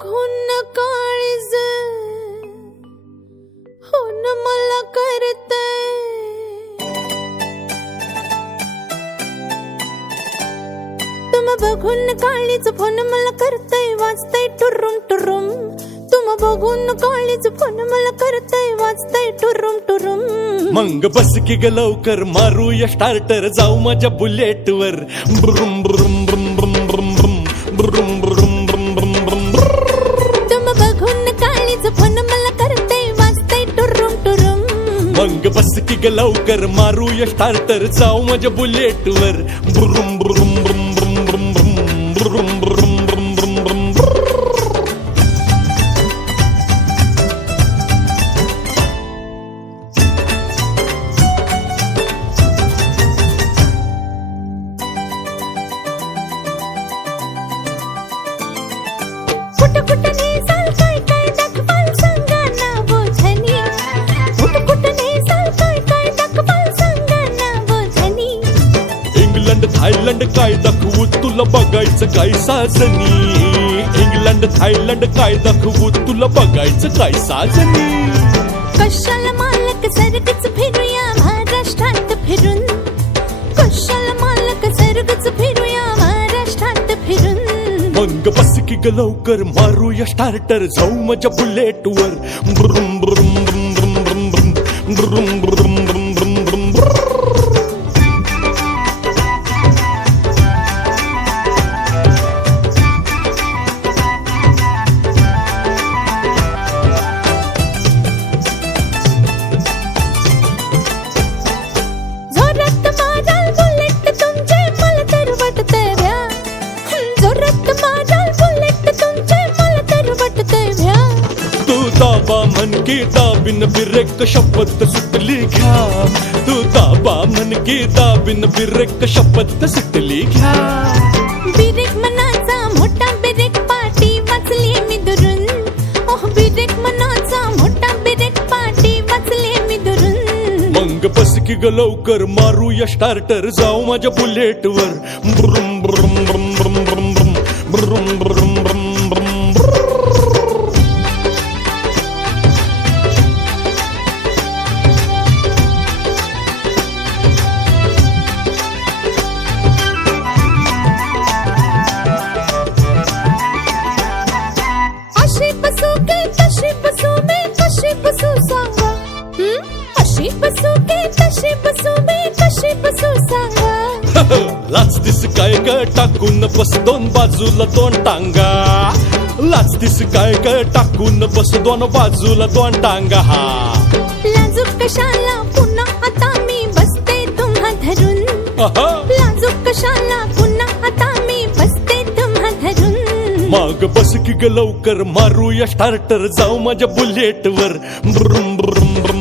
बघून काळीज होन मला करतय तुम बघून काळीज फोन मला करतय वाजतय टुरुम टुरुम तुम बघून काळीज फोन मला करतय वाजतय टुरुम टुरुम मंग बस की ग लवकर मारूया स्टार्टर जाऊ माझ्या बुलेट वर ब्रुम ब्रुम ब्रुम ब्रुम ब्रुम ब्रुम ब्रुम ब्रुम ब्रुम ब्रुम ब्रुम तुम बघून काळीज फोन मला करतय वाजतय टुरुम टुरुम मंग बस की ग लवकर मारूया स्टार्टर जाऊ माझ्या बुलेट वर ब्रुम ब्रुम ब्रुम ब्रुम ब्रुम ब्रुम ब्रुम ब्रुम ब्रुम ब्रुम ब्रुम कुठं कुठं नेसाल काय काय दाखवाल सांगा ना बोझनी कुठं कुठं नेसाल काय काय दाखवाल सांगा ना बोझनी इंग्लंड थायलंड काय दाखवू तुला बघायचं काय साजनी इंग्लंड थायलंड काय दाखवू तुला बघायचं काय साजनी कशाला मालक सरगच फिरूया महाराष्ट्रात फिरून कशाला मालक सरगच फिरूया महाराष्ट्रात फिरून मंग बस की ग लवकर मारूया स्टार्टर जाऊ माझ्या बुलेट वर ब्रुम ब्रुम ब्रुम ब्रुम ब्रुम ब्रुम ब्रुम ब्रुम ब्रुम ब्रुम ब्रुम ब्रुम जोरात माराल बुलेट तुमचे मला तर वाटतंय भ्या जोरात माराल बुलेट तुमचे मला तर वाटतंय भ्या तू दाबा म्हण की दाबिन बिरेक शपथ सुटली घ्या तू दाबा म्हण की दाबिन बिरेक शपथ सुटली घ्या बिरेक मनाचा मोठा बिरेक पाटी वाचली मी दुरून ओह बिरेक मनाचा मोठा बिरेक पाटी वाचली मी दुरून मंग बस की ग लवकर मारूया स्टार्टर जाऊ माझ्या बुलेट वर ब्रुम ब्रुम ब्रुम ब्रुम ब्रुम ब्रुम ब्रुम ब्रुम ब्रुम ब्रुम अशी बसू की तशी बसू मी कशी बसू सांगा अशी बसू की तशी बसू मी कशी बसू सांगा लाचतीस काय ग टाकून बस दोन बाजूला दोन टांगा लाचतीस काय ग टाकून बस दोन बाजूला दोन टांगा हा लाजूक कशाला पुन्हा आता मी बसते तुम्हा धरून लाजूक कशाला पुन्हा आता मी बसते तुम्हा धरून मग बस की ग लवकर मारूया स्टार्टर जाऊ माझ्या बुलेट वर ब्रुम ब्रुम ब्रुम